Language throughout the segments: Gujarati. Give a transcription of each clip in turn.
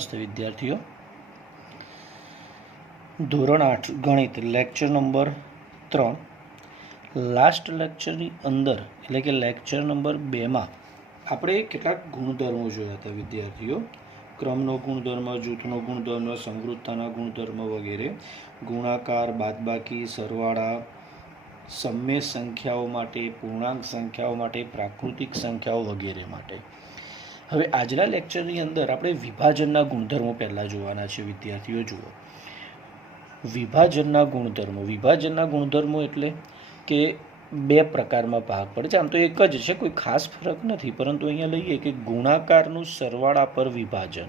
નમસ્તે વિદ્યાર્થીઓ, ધોરણ 8 ગણિત લેક્ચર નંબર 3 લાસ્ટ લેક્ચરની અંદર એટલે કે લેક્ચર નંબર 2માં આપણે કેટલાક ગુણધર્મો જોયા હતા વિદ્યાર્થીઓ. ક્રમનો ગુણધર્મ, જૂથનો ગુણધર્મ, સંવૃત્તાના ગુણધર્મ વગેરે, ગુણાકાર, બાદબાકી, સરવાળા, સમય સંખ્યાઓ માટે, પૂર્ણાંક સંખ્યાઓ માટે, પ્રાકૃતિક સંખ્યાઓ વગેરે માટે. હવે આજના લેક્ચરની અંદર આપણે વિભાજનના ગુણધર્મો પહેલાં જોવાના છે વિદ્યાર્થીઓ. જુઓ, વિભાજનના ગુણધર્મો એટલે કે બે પ્રકારમાં ભાગ પડે છે. આમ તો એક જ છે, કોઈ ખાસ ફરક નથી, પરંતુ અહીંયા લઈએ કે ગુણાકારનું સરવાળા પર વિભાજન.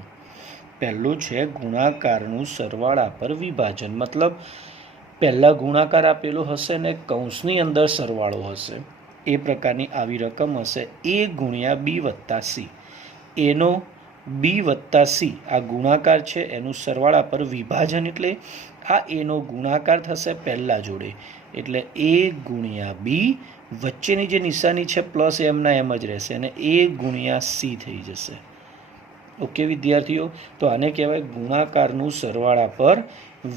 પહેલું છે ગુણાકારનું સરવાળા પર વિભાજન, મતલબ પહેલાં ગુણાકાર આપેલો હશે ને કૌંસની અંદર સરવાળો હશે, એ પ્રકારની આવી રકમ હશે a ગુણ્યા b વત્તા c. એનો b વત્તા c આ ગુણાકાર છે, એનું સરવાળા પર વિભાજન એટલે આ એનો ગુણાકાર થશે પહેલા જોડે, એટલે a ગુણ્યા b, વચ્ચેની જે નિશાની છે પ્લસ એમના એમ જ રહેશે અને a ગુણ્યા c થઈ જશે. ઓકે વિદ્યાર્થીઓ, તો આને કહેવાય ગુણાકારનું સરવાળા પર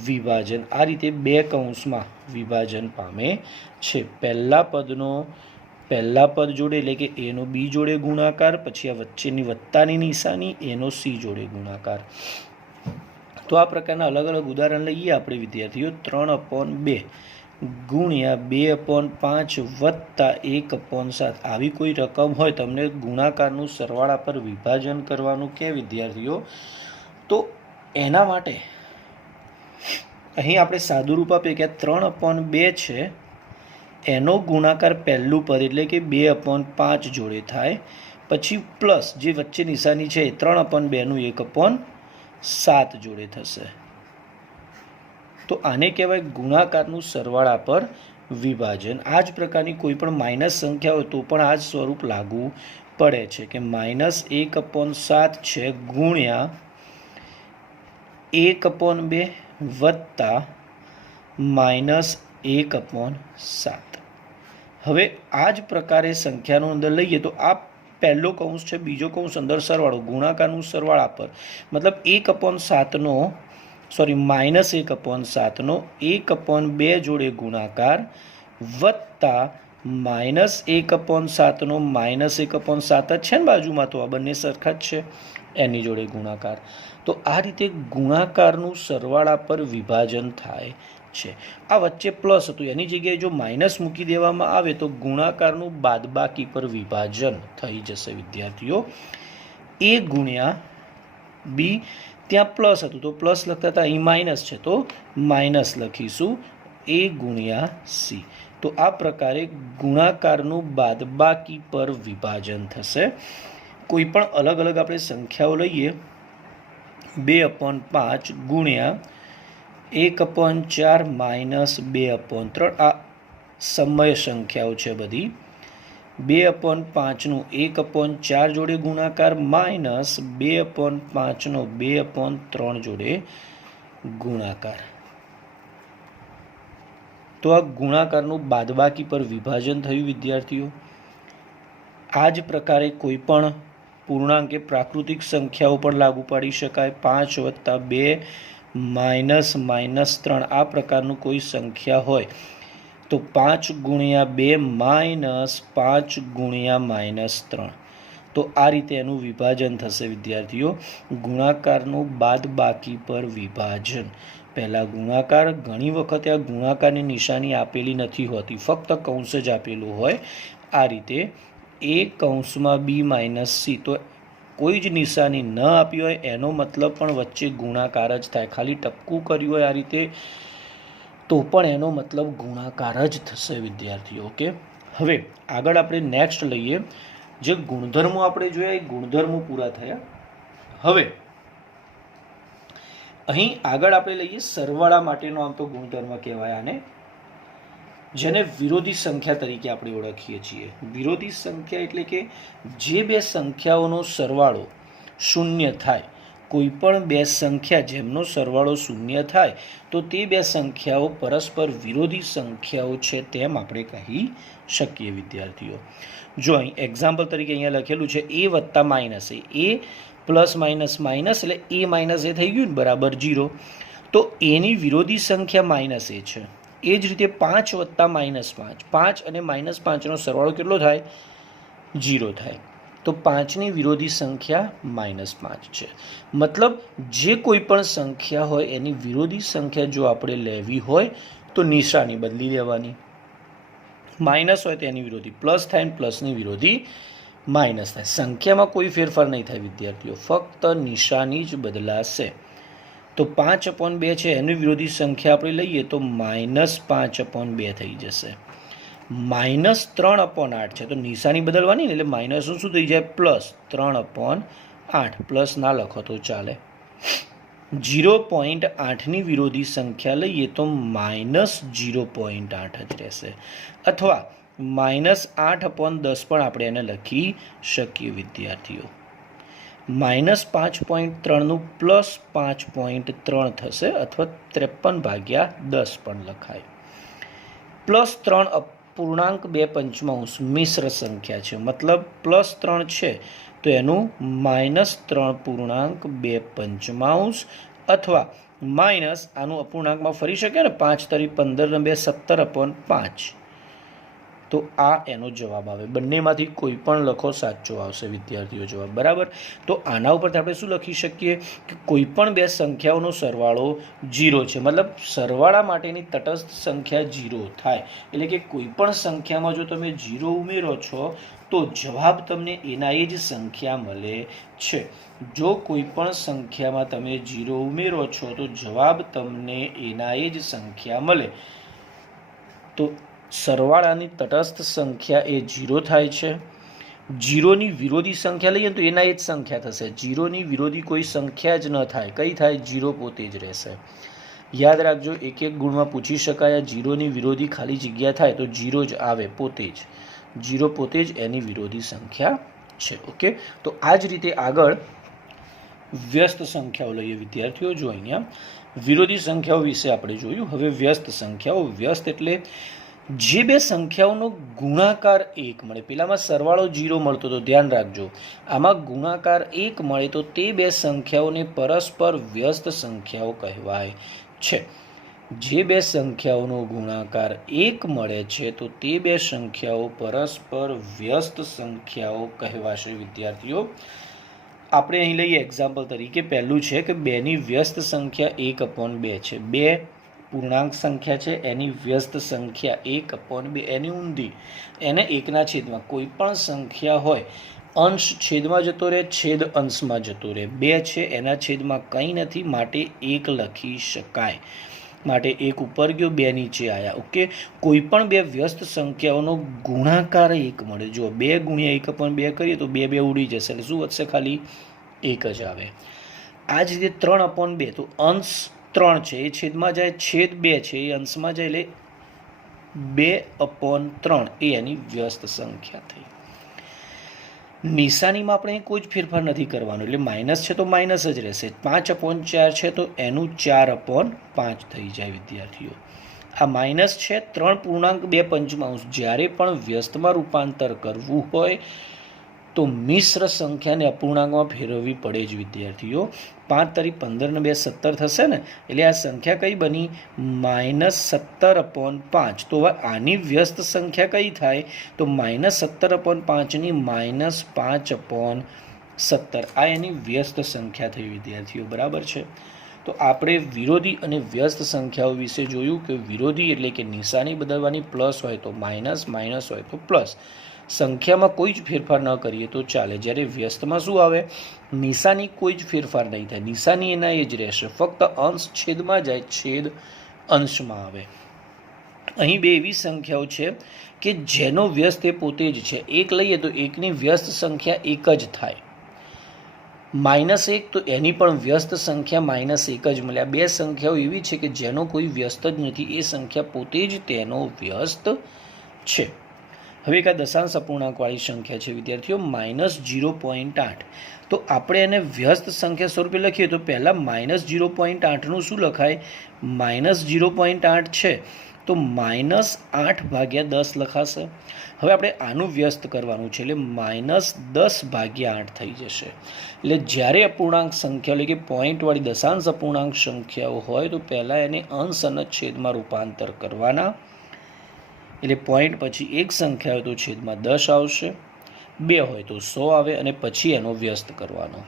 વિભાજન. આ રીતે બે કૌંસમાં વિભાજન પામે છે. પહેલા પદ જોડે એટલે કે એનો બી જોડે ગુણાકાર, પછી આ વચ્ચેની વત્તાની નિશાની એનો સી જોડે ગુણાકાર. તો આ પ્રકારના અલગ અલગ ઉદાહરણ લઈએ આપણે વિદ્યાર્થીઓ. 3/2 ગુણ્યા 2/5 વત્તા 1/7 આવી કોઈ રકમ હોય, તમને ગુણાકારનું સરવાળા પર વિભાજન કરવાનું કે વિદ્યાર્થીઓ, તો એના માટે અહીં આપણે સાદું રૂપ આપીએ કે 3/2 છે, એનો ગુણાકાર પહેલું પદ એટલે કે 2/5 જોડે થાય, પછી પ્લસ જે વચ્ચે નિશાની છે 3/2નું 1/7 જોડે થશે. તો આને કહેવાય ગુણાકારનું સરવાળા પર વિભાજન. આ જ પ્રકારની કોઈ પણ માઇનસ સંખ્યા હોય તો પણ આ જ સ્વરૂપ લાગુ પડે છે કે -1/7 છે ગુણ્યા 1/2 વત્તા -1/7. હવે આ જ પ્રકારે સંખ્યાનો અંદર લઈએ તો આ પહેલો કૌંસ છે, બીજો કૌંસ અંદર સરવાળો, ગુણાકારનું સરવાળા પર, મતલબ -1/7નો 1/2 જોડે ગુણાકાર વત્તા -1/7નો -1/7 જ છે ને બાજુમાં, તો આ બંને સરખા જ છે, એની જોડે ગુણાકાર. તો આ રીતે ગુણાકારનું સરવાળા પર વિભાજન થાય છે. આ વચ્ચે પ્લસ હતું, એની જગ્યાએ જો માઇનસ મૂકી દેવામાં આવે તો ગુણાકારનું બાદબાકી પર વિભાજન થઈ જશે વિદ્યાર્થીઓ. a ગુણ્યા b, ત્યાં પ્લસ હતું તો પ્લસ લખતા હતા, અહીં માઇનસ છે તો માઇનસ લખીશું, a ગુણ્યા c. તો આ પ્રકારે ગુણાકારનું બાદબાકી પર વિભાજન થશે. કોઈ પણ અલગ અલગ આપણે સંખ્યાઓ લઈએ, 2/5 ગુણ્યા 1/4 -2/3, આ સમય સંખ્યાઓ છે બધી. 2/5નું 1/4 જોડે ગુણાકાર -2/5નો 2/3 જોડે ગુણાકાર. તો આ ગુણાકારનું બાદબાકી પર વિભાજન થયું વિદ્યાર્થીઓ. આ જ પ્રકારે કોઈ પણ પૂર્ણાંક કે પ્રાકૃતિક સંખ્યાઓ પર લાગુ પાડી શકાય. 5 + 2 -3 આ પ્રકારનું કોઈ સંખ્યા હોય તો 5 ગુણ્યા 2 -5 ગુણ્યા -3. તો આ રીતે એનું વિભાજન થશે વિદ્યાર્થીઓ. ગુણાકારનું બાદબાકી પર વિભાજન. પહેલાં ગુણાકાર, ઘણી વખતે આ ગુણાકારની નિશાની આપેલી નથી હોતી, ફક્ત કૌંસ જ આપેલું હોય. આ રીતે a કૌંસમાં b - c, તો કોઈ જ નિશાની ન આપી હોય એનો મતલબ પણ વચ્ચે ગુણાકાર જ થાય. ખાલી ટપકું કર્યું હોય આ રીતે તો પણ એનો મતલબ ગુણાકાર જ થશે વિદ્યાર્થીઓ. ઓકે, હવે આગળ આપણે નેક્સ્ટ લઈએ. જે ગુણધર્મો આપણે જોયા એ ગુણધર્મો પૂરા થયા. હવે અહીં આગળ આપણે લઈએ સરવાળા માટેનો, આમ તો ગુણધર્મ કહેવાય આને, જેને વિરોધી સંખ્યા તરીકે આપણે ઓળખીએ છીએ. વિરોધી સંખ્યા એટલે કે જે બે સંખ્યાઓનો સરવાળો શૂન્ય થાય, કોઈ પણ બે સંખ્યા જેમનો સરવાળો શૂન્ય થાય તો તે બે સંખ્યાઓ પરસ્પર વિરોધી સંખ્યાઓ છે તેમ આપણે કહી શકીએ વિદ્યાર્થીઓ. જો અહીં એક્ઝામ્પલ તરીકે અહીંયા લખેલું છે a વત્તા minus a plus minus minus એટલે એ માઇનસ એ થઈ ગયું ને બરાબર 0. તો એની વિરોધી સંખ્યા માઇનસ એ છે. એ જ રીતે 5 વત્તા -5, 5 અને -5નો સરવાળો કેટલો થાય? 0 થાય. તો 5ની વિરોધી સંખ્યા -5 છે. મતલબ જે કોઈ પણ સંખ્યા હોય એની વિરોધી સંખ્યા જો આપણે લેવી હોય તો નિશાની બદલી દેવાની. માઇનસ હોય તો એની વિરોધી પ્લસ થાય, પ્લસની વિરોધી માઇનસ થાય. સંખ્યામાં કોઈ ફેરફાર નહીં થાય વિદ્યાર્થીઓ, ફક્ત નિશાની જ બદલાશે. તો 5/2 છે એની વિરોધી સંખ્યા આપણે લઈએ તો -5/2 થઈ જશે. -3/8 છે તો નિશાની બદલવાની ને એટલે માઇનસનું શું થઈ જાય? +3/8. પ્લસ ના લખો તો ચાલે. 0.8ની વિરોધી સંખ્યા લઈએ તો -0.8 જ રહેશે. અથવા -8/10 પણ આપણે એને લખી શકીએ વિદ્યાર્થીઓ. -5.3નું +5.3 થશે અથવા 53/10 પણ લખાય. +3.2 મિશ્ર સંખ્યા છે, મતલબ +3 છે તો એનું -3.2 અથવા માઇનસ આનું અપૂર્ણાંકમાં ફરી શકે ને, 5 × 15 × 2 17/5. તો આ એનો જવાબ આવે. બંનેમાંથી કોઈ પણ લખો સાચો આવશે વિદ્યાર્થીઓ જવાબ. બરાબર. તો આના ઉપરથી આપણે શું લખી શકીએ કે કોઈ પણ બે સંખ્યાઓનો સરવાળો 0 છે, મતલબ સરવાળા માટેની તટસ્થ સંખ્યા 0 થાય. એટલે કે કોઈ પણ સંખ્યામાં જો તમે 0 ઉમેરો છો તો જવાબ તમને એના એ જ સંખ્યા મળે છે. જો કોઈ પણ સંખ્યામાં તમે 0 ઉમેરો છો તો જવાબ તમને એના એ જ સંખ્યા મળે. તો સરવાળાની તટસ્થ સંખ્યા એ 0 થાય છે. 0ની વિરોધી સંખ્યા લઈએ તો એના એ જ સંખ્યા થશે. 0ની વિરોધી કોઈ સંખ્યા જ ન થાય. કઈ થાય? 0 પોતે જ રહેશે. યાદ રાખજો, એક ગુણમાં પૂછી શકાય. 0ની વિરોધી ખાલી જગ્યા થાય તો 0 જ આવે પોતે જ. 0 પોતે જ એની વિરોધી સંખ્યા છે. ઓકે. તો આ જ રીતે આગળ વ્યસ્ત સંખ્યાઓ લઈએ વિદ્યાર્થીઓ. જો અહીંયા વિરોધી સંખ્યાઓ વિશે આપણે જોયું. હવે વ્યસ્ત સંખ્યાઓ. વ્યસ્ત એટલે જે બે સંખ્યાઓનો ગુણાકાર 1 મળે. પેલામાં સરવાળો 0 મળતો તો ધ્યાન રાખજો. આમાં ગુણાકાર 1 મળે તો તે બે સંખ્યાઓને પરસ્પર વ્યસ્ત સંખ્યાઓ કહેવાય છે. જે બે સંખ્યાઓનો ગુણાકાર 1 મળે છે તો તે બે સંખ્યાઓ પરસ્પર વ્યસ્ત સંખ્યાઓ કહેવાશે વિદ્યાર્થીઓ. આપણે અહીં લઈએ એક્ઝામ્પલ તરીકે. પહેલું છે કે 2ની વ્યસ્ત સંખ્યા 1/2 છે. 2 પૂર્ણાંક સંખ્યા છે, એની વ્યસ્ત સંખ્યા 1/2, એની ઊંધી, એને 1ના છેદમાં. કોઈ પણ સંખ્યા હોય અંશ છેદમાં જતો રહે, છેદ અંશમાં જતો રહે. 2 છે એના છેદમાં કંઈ નથી, માટે 1 લખી શકાય. માટે 1 ઉપર ગયો, 2 નીચે આવ્યા. ઓકે. કોઈ પણ બે વ્યસ્ત સંખ્યાઓનો ગુણાકાર 1 મળે. જો 2 × 1/2 કરીએ તો 2 ઉડી જશે એટલે શું વધશે? ખાલી 1 જ આવે. આ જ રીતે 3/2 તો અંશ 3 છે એ છેદમાં જાય, છેદ 2 છે એ અંશમાં જાય એટલે 2/3 એ એની વ્યસ્ત સંખ્યા થઈ. નિશાનીમાં આપણે કોઈ જ ફેરફાર નથી કરવાનો એટલે માઇનસ છે તો માઇનસ જ રહેશે. 5/4 છે તો એનું 4/5 થઈ જાય વિદ્યાર્થીઓ. આ માઇનસ છે 3.2 જ્યારે પણ વ્યસ્તમાં રૂપાંતર કરવું હોય તો મિશ્ર સંખ્યાને અપૂર્ણાંકમાં ફેરવવી પડે જ વિદ્યાર્થીઓ. 5 × 15 × 2 17 થશે ને, એટલે આ સંખ્યા કઈ બની? -17/5. તો આની વ્યસ્ત સંખ્યા કઈ થાય? તો -17/5ની -5/17. આ એની વ્યસ્ત સંખ્યા થઈ વિદ્યાર્થીઓ. બરાબર છે. તો આપણે વિરોધી અને વ્યસ્ત સંખ્યાઓ વિશે જોયું કે વિરોધી એટલે કે નિશાની બદલવાની, પ્લસ હોય તો માઇનસ, માઇનસ હોય તો પ્લસ. સંખ્યામાં કોઈ જ ફેરફાર ન કરીએ તો ચાલે. જ્યારે વ્યસ્તમાં શું આવે? નિશાની કોઈ જ ફેરફાર નહીં થાય, નિશાની એના એ જ રહેશે, ફક્ત અંશ છેદમાં જાય, છેદ અંશમાં આવે. અહીં બે એવી સંખ્યાઓ છે કે જેનો વ્યસ્ત એ પોતે જ છે. 1 લઈએ તો 1ની વ્યસ્ત સંખ્યા 1 જ થાય. -1 તો એની પણ વ્યસ્ત સંખ્યા -1 જ મળે. આ બે સંખ્યાઓ એવી છે કે જેનો કોઈ વ્યસ્ત જ નથી, એ સંખ્યા પોતે જ તેનો વ્યસ્ત છે. હવે એક આ દશાંશ અપૂર્ણાંકવાળી સંખ્યા છે વિદ્યાર્થીઓ, -0.8. તો આપણે એને વ્યસ્ત સંખ્યા સ્વરૂપે લખીએ તો પહેલાં -0.8નું શું લખાય? -0.8 છે તો -8/10 લખાશે. હવે આપણે આનું વ્યસ્ત કરવાનું છે એટલે -10/8 થઈ જશે. એટલે જ્યારે અપૂર્ણાંક સંખ્યા એટલે કે પોઈન્ટવાળી દશાંશ અપૂર્ણાંક સંખ્યાઓ હોય તો પહેલાં એને અંશ અને છેદમાં રૂપાંતર કરવાના. એટલે પોઈન્ટ પછી એક સંખ્યા હોય તો છેદમાં 10 આવશે, 2 હોય તો 100 આવે અને પછી એનો વ્યસ્ત કરવાનો.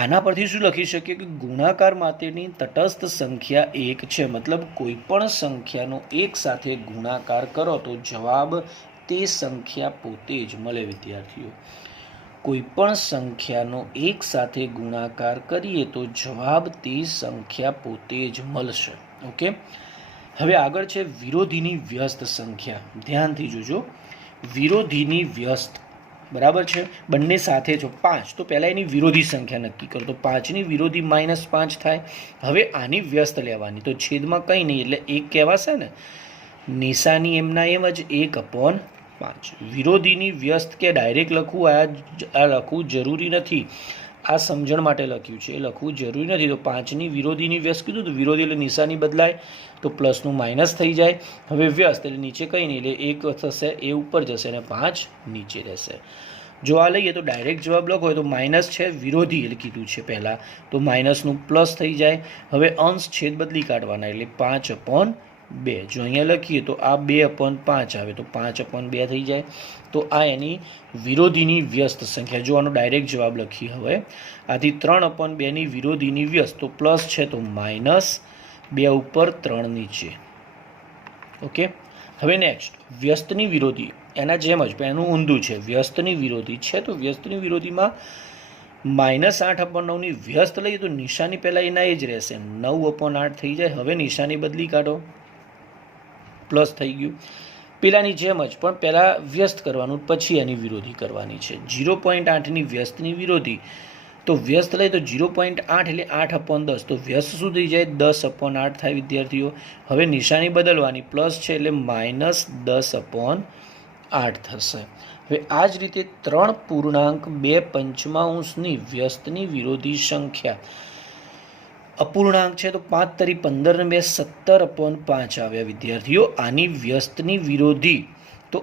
આના પરથી શું લખી શકીએ કે ગુણાકાર માટેની તટસ્થ સંખ્યા 1 છે. મતલબ કોઈ પણ સંખ્યાનો એક સાથે ગુણાકાર કરો તો જવાબ તે સંખ્યા પોતે જ મળે. વિદ્યાર્થીઓ, કોઈ પણ સંખ્યાનો એક સાથે ગુણાકાર કરીએ તો જવાબ તે સંખ્યા પોતે જ મળશે. ઓકે, હવે આગળ છે વિરોધીની વ્યસ્ત સંખ્યા. ધ્યાનથી જોજો, વિરોધીની વ્યસ્ત બરાબર છે, બંને સાથે છો 5, તો પહેલાં એની વિરોધી સંખ્યા નક્કી કરો. તો 5ની વિરોધી -5 થાય. હવે આની વ્યસ્ત લેવાની, તો છેદમાં કંઈ નહીં એટલે 1 કહેવાશે ને, નિશાની એમના એમ જ 1/5. વિરોધીની વ્યસ્ત કે ડાયરેક્ટ લખવું, આ લખવું જરૂરી નથી, આ સમજણ માટે લખ્યું છે, એ લખવું જરૂરી નથી. તો 5ની વિરોધીની વ્યસ્ત કીધું તો વિરોધી એટલે નિશાની બદલાય તો પ્લસનું માઇનસ થઈ જાય. હવે વ્યસ્ત એટલે નીચે કંઈ નહીં એટલે 1 થશે, એ ઉપર જશે અને 5 નીચે રહેશે. જો આ લઈએ તો ડાયરેક્ટ જવાબ લખો હોય તો માઇનસ છે, વિરોધી એટલે કીધું છે પહેલાં, તો માઇનસનું પ્લસ થઈ જાય. હવે અંશ છેદ બદલી કાઢવાના એટલે 5/2. જો અહીંયા લખીએ તો આ 2/5 આવે તો 5/2 થઈ જાય. તો આ એની વિરોધીની વ્યસ્ત સંખ્યા. જો આનો ડાયરેક્ટ જવાબ લખીએ હવે, આથી 3/2ની વિરોધીની વ્યસ્ત, તો પ્લસ છે તો માઇનસ, 2 ઉપર 3 નીચે. ઓકે, હવે નેક્સ્ટ વ્યસ્તની વિરોધી, એના જેમ જ પણ એનું ઊંધું છે. વ્યસ્તની વિરોધી છે તો વ્યસ્તની વિરોધીમાં -8/9ની વ્યસ્ત લઈએ તો નિશાની પહેલાં એના એ જ રહેશે, 9/8 થઈ જાય. હવે નિશાની બદલી કાઢો, પ્લસ થઈ ગયું. પેલાની જેમ જ પણ પહેલાં વ્યસ્ત કરવાનું પછી એની વિરોધી કરવાની છે. 0.8ની વ્યસ્તની વિરોધી, તો વ્યસ્ત લઈએ તો 0.8 એટલે 8/10, તો વ્યસ્ત શું થઈ જાય, 10/8 થાય. વિદ્યાર્થીઓ, હવે નિશાની બદલવાની, પ્લસ છે એટલે -10/8 થશે. હવે આ જ રીતે 3.2 વ્યસ્તની વિરોધી સંખ્યા અપૂર્ણાંક છે તો 5 તરી 15 ને 2 17/5 આવ્યા. વિદ્યાર્થીઓ, આની વ્યસ્તની વિરોધી, તો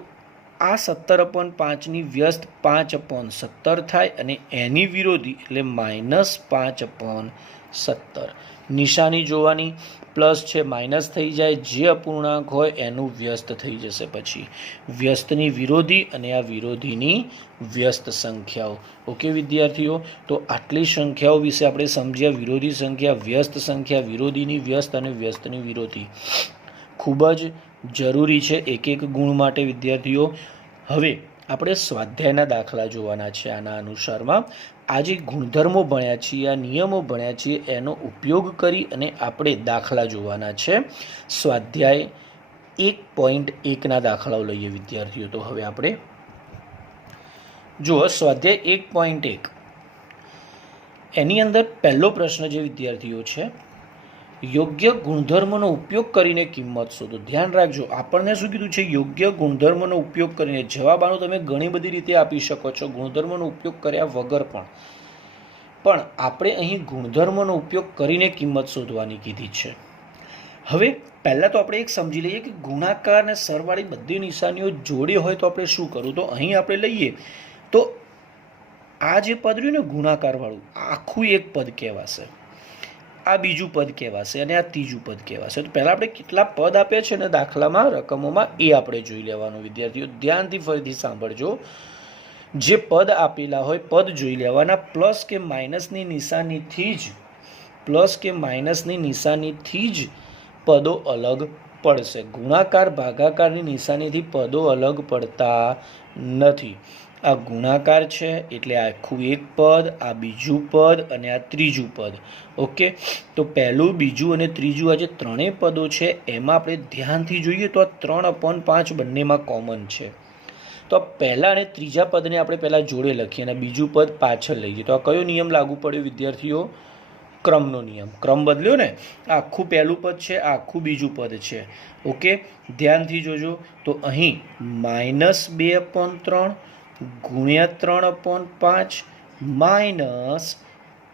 આ 17/5ની વ્યસ્ત 5/17 થાય અને એની વિરોધી એટલે -5/17. નિશાની જોવાની, પ્લસ છે માઇનસ થઈ જાય, જે અપૂર્ણાંક હોય એનું વ્યસ્ત થઈ જશે. પછી વ્યસ્તની વિરોધી અને આ વિરોધીની વ્યસ્ત સંખ્યાઓ. ઓકે વિદ્યાર્થીઓ, તો આટલી સંખ્યાઓ વિશે આપણે સમજ્યા. વિરોધી સંખ્યા, વ્યસ્ત સંખ્યા, વિરોધીની વ્યસ્ત અને વ્યસ્તની વિરોધી ખૂબ જ જરૂરી છે એક એક ગુણ માટે. વિદ્યાર્થીઓ, હવે આપણે સ્વાધ્યાયના દાખલા જોવાના છે. આના અનુસારમાં આ જે ગુણધર્મો ભણ્યા છીએ, આ નિયમો ભણ્યા છીએ, એનો ઉપયોગ કરી અને આપણે દાખલા જોવાના છે. સ્વાધ્યાય 1.1ના દાખલાઓ લઈએ વિદ્યાર્થીઓ. તો હવે આપણે જુઓ સ્વાધ્યાય 1.1, એની અંદર પહેલો પ્રશ્ન જે વિદ્યાર્થીઓ છે, યોગ્ય ગુણધર્મનો ઉપયોગ કરીને કિંમત શોધો. ધ્યાન રાખજો, આપણને શું કીધું છે, યોગ્ય ગુણધર્મનો ઉપયોગ કરીને. જવાબ આનો તમે ઘણી બધી રીતે આપી શકો છો, ગુણધર્મનો ઉપયોગ કર્યા વગર પણ આપણે અહીં ગુણધર્મનો ઉપયોગ કરીને કિંમત શોધવાની કીધી છે. હવે પહેલાં તો આપણે એક સમજી લઈએ કે ગુણાકાર અને સરવાળી બધી નિશાનીઓ જોડે હોય તો આપણે શું કરવું. તો અહીં આપણે લઈએ તો આ જે પદ રહ્યું ને ગુણાકારવાળું, આખું એક પદ કહેવાશે, આ બીજું પદ કહેવાશે અને આ ત્રીજું પદ કહેવાશે. તો પહેલાં આપણે કેટલા પદ આપ્યા છે ને દાખલામાં, રકમોમાં, એ આપણે જોઈ લેવાનું. વિદ્યાર્થીઓ ધ્યાનથી ફરીથી સાંભળજો. જે પદ આપેલા હોય પદ જોઈ લેવાના, પ્લસ કે માઇનસની નિશાનીથી જ પદો અલગ પડશે. ગુણાકાર ભાગાકારની નિશાનીથી પદો અલગ પડતા નથી. આ ગુણાકાર છે એટલે આખું એક પદ, આ બીજું પદ અને આ ત્રીજું પદ. ઓકે, તો પહેલું, બીજું અને ત્રીજું આ જે ત્રણેય પદો છે એમાં આપણે ધ્યાનથી જોઈએ તો આ 3/5 બંનેમાં કોમન છે. તો આ પહેલાં અને ત્રીજા પદને આપણે પહેલાં જોડે લખીએ અને બીજું પદ પાછળ લઈએ. તો આ કયો નિયમ લાગુ પડ્યો વિદ્યાર્થીઓ? ક્રમનો નિયમ. ક્રમ બદલ્યો ને, આખું પહેલું પદ છે, આખું બીજું પદ છે. ઓકે, ધ્યાનથી જોજો. તો અહીં -2/3 ગુણ્યા 3/5 માઇનસ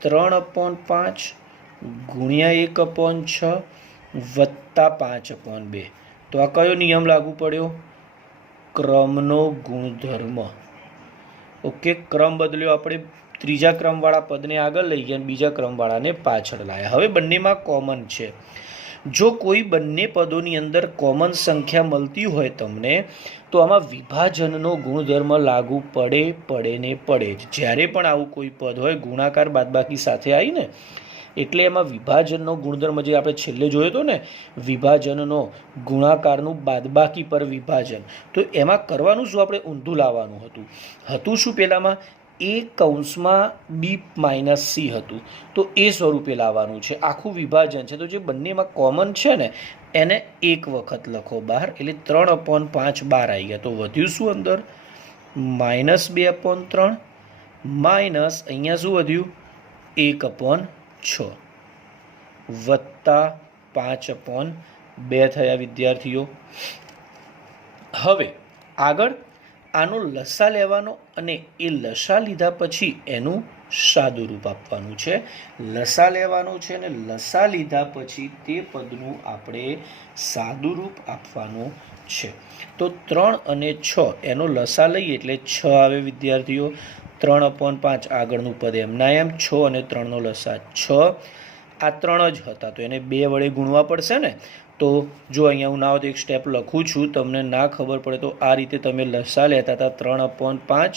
3/5 ગુણ્યા 1/6 વત્તા 5/2. તો આ કયો નિયમ લાગુ પડ્યો? ક્રમનો ગુણધર્મ. ઓકે, ક્રમ બદલ્યો, આપણે ત્રીજા ક્રમવાળા પદને આગળ લઈ ગયા અને બીજા ક્રમવાળાને પાછળ લાવ્યા. હવે બંનેમાં કોમન છે. જો કોઈ બંને પદોની અંદર કોમન સંખ્યા મળતી હોય તમને, તો આમાં વિભાજનનો ગુણધર્મ લાગુ પડે ને પડે જ. જ્યારે પણ આવું કોઈ પદ હોય ગુણાકાર બાદબાકી સાથે આવીને, એટલે એમાં વિભાજનનો ગુણધર્મ જે આપણે છેલ્લે જોયો હતો ને, વિભાજનનો ગુણાકારનું બાદબાકી પર વિભાજન, તો એમાં કરવાનું શું? આપણે ઊંધું લાવવાનું હતું શું? પહેલામાં a કૌંસમાં b માઇનસ c હતું, તો એ સ્વરૂપે લાવવાનું છે. આખું વિભાજન છે, તો જે બંનેમાં કોમન છે ને એને એક વખત લખો બહાર, એટલે 3/5 બહાર આવી ગયા. તો વધ્યું શું અંદર? -2/3 માઇનસ અહીંયા શું વધ્યું? 1/6 વત્તા 5/2 થયા વિદ્યાર્થીઓ. હવે આગળ આનો લસા લેવાનો અને એ લસા લીધા પછી એનું સાદુરૂપ આપવાનું છે. લસા લેવાનું છે અને લસા લીધા પછી તે પદનું આપણે સાદુરૂપ આપવાનું છે. તો 3 અને 6 એનો લસા લઈએ એટલે 6 આવે વિદ્યાર્થીઓ. 3/5 આગળનું પદ એમના એમ, 6 અને 3નો લસા 6. આ 3 જ હતા, તો એને 2 વડે ગુણવા પડશે ને. તો જો અહીંયા હું ના હોય તો એક સ્ટેપ લખું છું, તમને ના ખબર પડે તો આ રીતે તમે લસા લેતા હતા. 3/5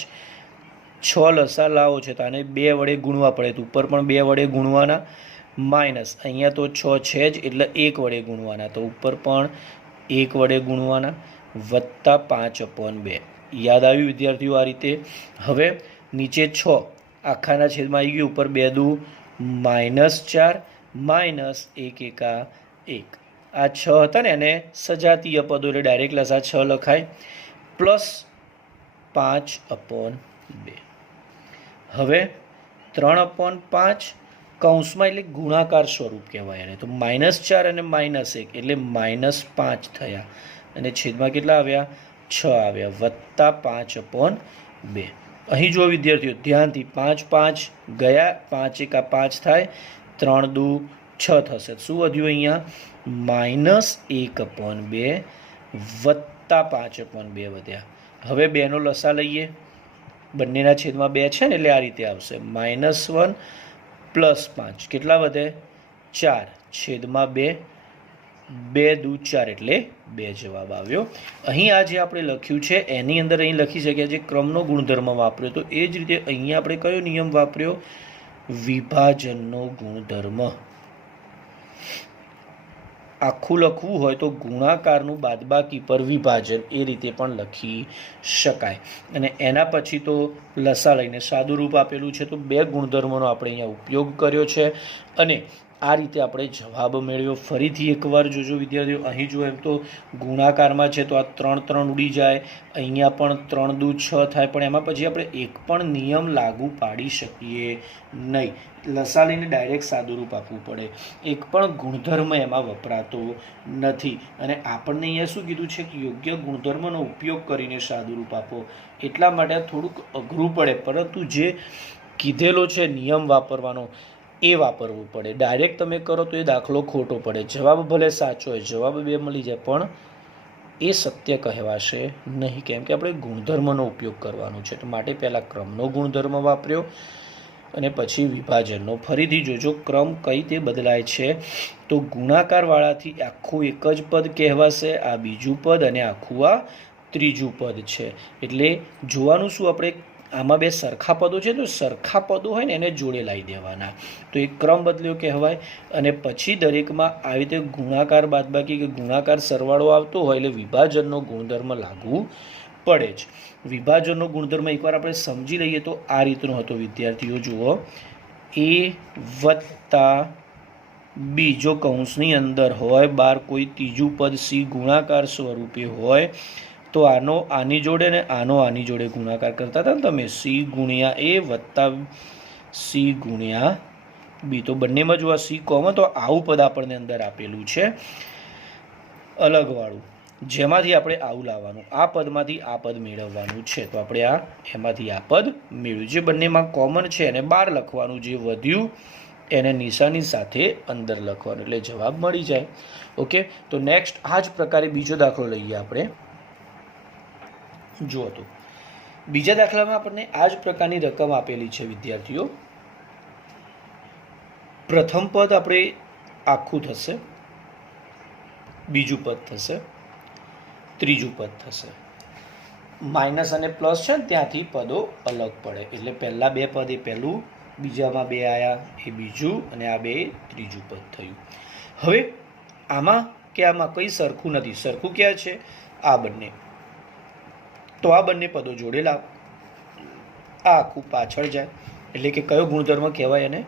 6 લસા લાવો છે તો આને 2 વડે ગુણવા પડે, તો ઉપર પણ 2 વડે ગુણવાના, માઇનસ અહીંયા તો 6 છે જ એટલે 1 વડે ગુણવાના, તો ઉપર પણ 1 વડે ગુણવાના, વત્તા 5/2. યાદ આવ્યું વિદ્યાર્થીઓ? આ રીતે. હવે નીચે 6 આખાના છેદમાં આવી ગયું, ઉપર 2 દુ -4 માઇનસ 1 એકા 1. આ 6 હતા ને એને સજાતીય પદો એટલે ડાયરેક્ટ લસા 6 લખાય, પ્લસ 5/2. હવે 3/5 કૌંસમાં એટલે ગુણાકાર સ્વરૂપ કહેવાય એને, તો -4 અને -1 એટલે -5 થયા અને છેદમાં કેટલા આવ્યા? 6 આવ્યા, વત્તા 5/2. અહીં જો વિદ્યાર્થીઓ ધ્યાનથી 5 ગયા, 5 એકા 5 થાય, 3 દુ 6 થશે. શું વધ્યું અહીંયા? -1/2 વત્તા 5/2 વધ્યા. હવે 2નો લસા લઈએ, બંનેના છેદમાં 2 છે ને એટલે આ રીતે આવશે. -1 પ્લસ 5 કેટલા વધે? 4 છેદમાં 2, 2 દુ 4 એટલે 2 જવાબ આવ્યો. અહીં આ જે આપણે લખ્યું છે એની અંદર અહીં લખી શક્યા જે ક્રમનો ગુણધર્મ વાપર્યો, તો એ જ રીતે અહીંયા આપણે કયો નિયમ વાપર્યો? વિભાજનનો ગુણધર્મ. આખું લખવું હોય તો ગુણાકારનું બાદબાકી પર વિભાજન એ રીતે પણ લખી શકાય. અને એના પછી તો લસા લઈને સાદુરૂપ આપેલું છે, તો 2 ગુણધર્મોનો આપણે અહીંયા ઉપયોગ કર્યો છે અને આ રીતે આપણે જવાબ મેળવ્યો. ફરીથી એકવાર જોજો વિદ્યાર્થીઓ, અહીં જો એમ તો ગુણાકારમાં છે તો આ 3 ઉડી જાય, અહીંયા પણ 3 દુ 6 થાય, પણ એમાં પછી આપણે એક પણ નિયમ લાગુ પાડી શકીએ નહીં. લસા લઈને ડાયરેક્ટ સાદુરૂપ આપવું પડે, એક પણ ગુણધર્મ એમાં વપરાતો નથી. અને આપણને અહીંયા શું કીધું છે કે યોગ્ય ગુણધર્મનો ઉપયોગ કરીને સાદુરૂપ આપો. એટલા માટે થોડુંક અઘરું પડે, પરંતુ જે કીધેલો છે નિયમ વાપરવાનો એ વાપરવું પડે. ડાયરેક્ટ તમે કરો તો એ દાખલો ખોટો પડે. જવાબ ભલે સાચો હોય, જવાબ 2 મળી જાય, પણ એ સત્ય કહેવાશે નહીં, કેમ કે આપણે ગુણધર્મનો ઉપયોગ કરવાનો છે. તો માટે પહેલાં ક્રમનો ગુણધર્મ વાપર્યો અને પછી વિભાજનનો. ફરીથી જોજો ક્રમ કઈ રીતે બદલાય છે. તો ગુણાકારવાળાથી આખું એક જ પદ કહેવાશે, આ બીજું પદ અને આખું આ ત્રીજું પદ છે. એટલે જોવાનું શું, આપણે આમાં 2 સરખા પદો છે તો સરખા પદો હોય ને એને જોડે લાવી દેવાના, તો એક ક્રમ બદલ્યો કહેવાય. અને પછી દરેકમાં આવી રીતે ગુણાકાર બાદબાકી કે ગુણાકાર સરવાળો આવતો હોય એટલે વિભાજનનો ગુણધર્મ લાગુ પડે જ. વિભાજનનો ગુણધર્મ એકવાર આપણે સમજી લઈએ તો આ રીતનો હતો વિદ્યાર્થીઓ. જુઓ, a વત્તા b જો કૌંસની અંદર હોય, બાર કોઈ ત્રીજું પદ c ગુણાકાર સ્વરૂપે હોય, તો આનો આની જોડે ને આનો આની જોડે ગુણાકાર કરતા હતા ને તમે, c ગુણ્યા a વત્તા c ગુણ્યા b. તો બંનેમાં જો આ c કોમન, તો આવું પદ આપણને અંદર આપેલું છે અલગવાળું, જેમાંથી આપણે આવું લાવવાનું, આ પદમાંથી આ પદ મેળવવાનું છે. તો આપણે એમાંથી આ પદ મેળવ્યું, જે બંનેમાં કોમન છે એને 12 લખવાનું, જે વધ્યું એને નિશાની સાથે અંદર લખવાનું એટલે જવાબ મળી જાય. ઓકે, તો નેક્સ્ટ આ જ પ્રકારે બીજો દાખલો લઈએ આપણે. જુઓ તો બીજા દાખલામાં આપણને આ જ પ્રકારની રકમ આપેલી છે વિદ્યાર્થીઓ. પ્રથમ પદ આપણે આખું થશે, બીજું પદ થશે, ત્રીજું પદ થશે. માઇનસ અને પ્લસ છે ને ત્યાંથી પદો અલગ પડે એટલે પહેલાં બે પદ એ પહેલું, બીજામાં બે આવ્યા એ બીજું, અને આ બે ત્રીજું પદ થયું. હવે આમાં કે આમાં કંઈ સરખું નથી. સરખું ક્યાં છે? આ બંને. તો આ બંને પદો જોડે લાવ, આ આખું પાછળ જાય એટલે કે કયો ગુણધર્મ કહેવાય એને?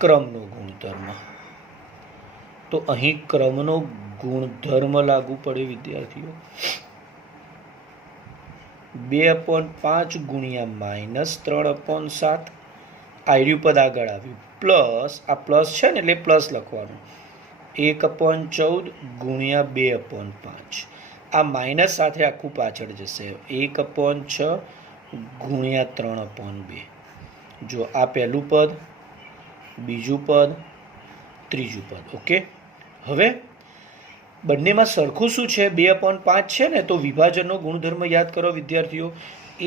ક્રમનો ગુણધર્મ. તો અહીં ક્રમનો ગુણધર્મ લાગુ પડે વિદ્યાર્થીઓ. 2/5 ગુણ્યા -3/7 આયર્યું પદ આગળ આવ્યું, પ્લસ આ પ્લસ છે ને એટલે પ્લસ લખવાનું 1/14 ગુણ્યા 2/5. આ માઇનસ સાથે આખું પાછળ જશે 1/6 ગુણ્યા 3/2. જો આ પહેલું પદ, બીજું પદ, ત્રીજું પદ. ઓકે, હવે બંનેમાં સરખું શું છે? 2/5 છે ને, તો વિભાજનનો ગુણધર્મ યાદ કરો વિદ્યાર્થીઓ.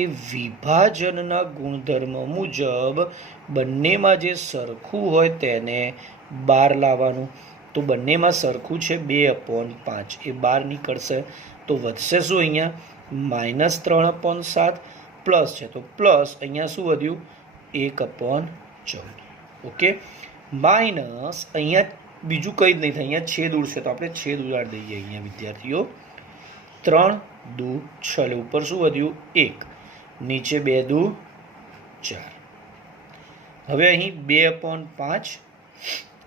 એ વિભાજનના ગુણધર્મ મુજબ બંનેમાં જે સરખું હોય તેને બહાર લાવવાનું. તો બંનેમાં સરખું છે 2/5, એ બહાર નીકળશે તો વધશે શું? અહીંયા -3/7 પ્લસ છે તો પ્લસ અહીંયા શું વધ્યું? 1/14. ઓકે, માઇનસ અહીંયા બીજું કંઈ જ નહીં થાય, અહીંયા છેદ ઉડશે તો આપણે છેદ ઉડાડી દઈએ અહીંયા વિદ્યાર્થીઓ. 3 દુ 6 એટલે ઉપર શું વધ્યું? 1, નીચે 2 દુ 4. હવે અહીં 2/5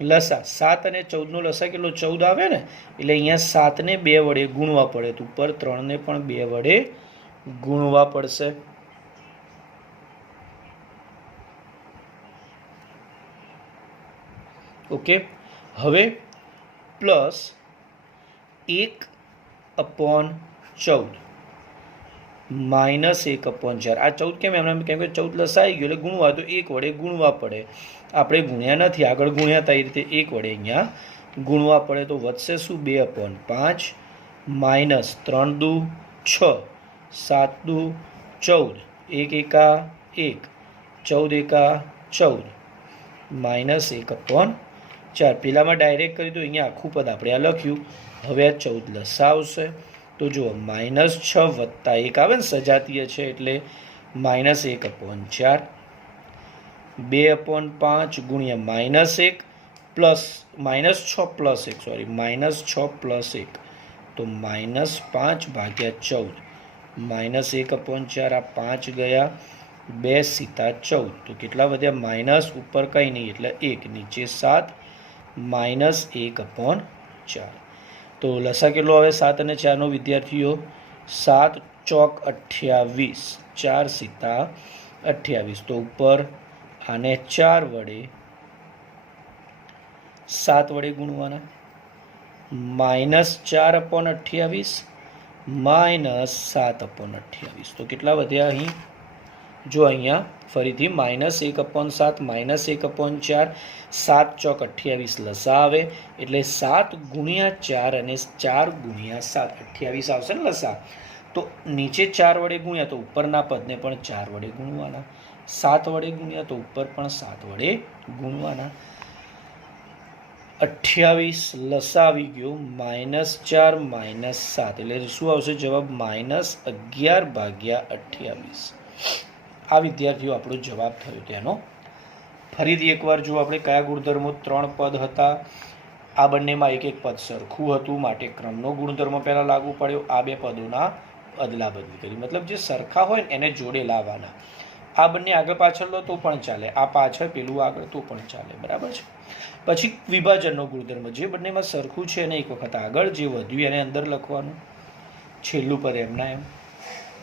લસા 7 અને 14 નો લસા કેટલો? 14 આવે ને, એટલે અહીંયા 7 ને 2 વડે ગુણવા પડે તો ઉપર 3 ને પણ 2 વડે ગુણવા પડશે. ઓકે, હવે પ્લસ 1/14 માઇનસ 1/4. આ 14 કેમ? એમને કેમ કે 14 લસાઈ ગયો એટલે ગુણવા, તો 1 વડે ગુણવા પડે. આપણે ગુણ્યા નથી, આગળ ગુણ્યા હતા એ રીતે 1 વડે અહીંયા ગુણવા પડે તો વધશે શું? 2/5 માઇનસ 3 દુ 6, 7 દુ 14, 1 એકા 1, 14 એકા 14 માઇનસ 1/4. પેલામાં ડાયરેક્ટ કરી તો અહીંયા આખું પદ આપણે આ લખ્યું. હવે આ 14 લસા આવશે તો જુઓ -6 વત્તા 1 આવે ને, સજાતીય છે એટલે -1/4. 2/5 ગુણ્યા -1 પ્લસ -6 પ્લસ 1 સોરી -6 પ્લસ 1 તો -5/14 -1/4. આ 5 ગયા, 2 સીતા 14 તો કેટલા વધ્યા? માઇનસ ઉપર કંઈ નહીં એટલે 1, નીચે 7 -1/4. તો લસા કેટલો આવે? 7 અને 4 નો વિદ્યાર્થીઓ? 7 ચોક 28, 4 સીતા 28. તો ઉપર આને 4 વડે 7 વડે ગુણવાના. -4/28 -7/28 તો કેટલા વધ્યા અહીં? જો અહીંયા ફરીથી -1/7 -1/4, 7 ચોક 28 લસા આવે એટલે 7 ગુણ્યા 4 અને 4 ગુણ્યા 7 28 આવશે ને લસા. તો નીચે 4 વડે ગુણ્યા તો ઉપરના પદને પણ 4 વડે ગુણવાના. 7 વડે ગુણ્યા તો ઉપર પણ 7 વડે ગુણવાના. 28 લસા આવી ગયો -4 -7 એટલે શું આવશે જવાબ? -11/28. આ વિદ્યાર્થીઓ આપણો જવાબ થયો તેનો. ફરીથી એકવાર જો આપણે કયા ગુણધર્મો? 3 પદ હતા, આ બંનેમાં એક પદ સરખું હતું માટે ક્રમનો ગુણધર્મ પહેલાં લાગુ પડ્યો. આ બે પદોના અદલા બદલી કરી, મતલબ જે સરખા હોય ને એને જોડે લાવવાના. આ બંને આગળ પાછળ લો તો પણ ચાલે, આ પાછળ પેલું આગળ તો પણ ચાલે, બરાબર છે. પછી વિભાજનનો ગુણધર્મ, જે બંનેમાં સરખું છે એને એક વખત આગળ, જે વધ્યું એને અંદર લખવાનું, છેલ્લું પદ એમના એમ.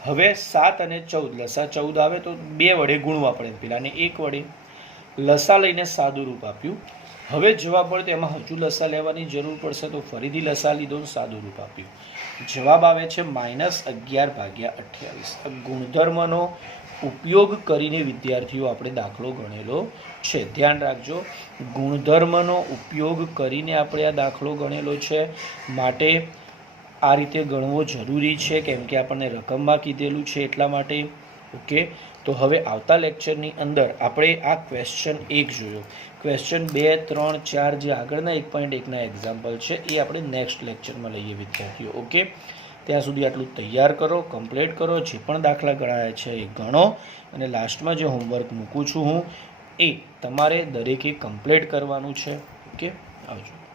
હવે 7 અને 14 લસા 14 આવે તો 2 વડે ગુણવા પડે, પેલાને 1 વડે. લસા લઈને સાદું રૂપ આપ્યું હવે જવાબ મળે તો એમાં હજુ લસા લેવાની જરૂર પડશે, તો ફરીથી લસા લીધો ને સાદું રૂપ આપ્યું. જવાબ આવે છે -11/28. ગુણધર્મનો ઉપયોગ કરીને વિદ્યાર્થીઓ આપણે દાખલો ગણેલો છે. ધ્યાન રાખજો, ગુણધર્મનો ઉપયોગ કરીને આપણે આ દાખલો ગણેલો છે, માટે આ રીતે ગણવો જરૂરી છે, કેમ કે આપણને રકમમાં કીધેલું છે એટલા માટે. ઓકે, તો હવે આવતા લેક્ચરની અંદર આપણે આ ક્વેશ્ચન 1 જોયો. ક્વેશ્ચન 2, 3, 4 જે આગળના 1.1ના એક્ઝામ્પલ છે એ આપણે નેક્સ્ટ લેક્ચરમાં લઈએ વિદ્યાર્થીઓ. ઓકે, ત્યાં સુધી આટલું તૈયાર કરો, કમ્પ્લીટ કરો, જે પણ દાખલા ગણાયા છે એ ગણો, અને લાસ્ટમાં જે હોમવર્ક મૂકું છું હું એ તમારે દરેકે કમ્પ્લીટ કરવાનું છે. ઓકે, આવજો.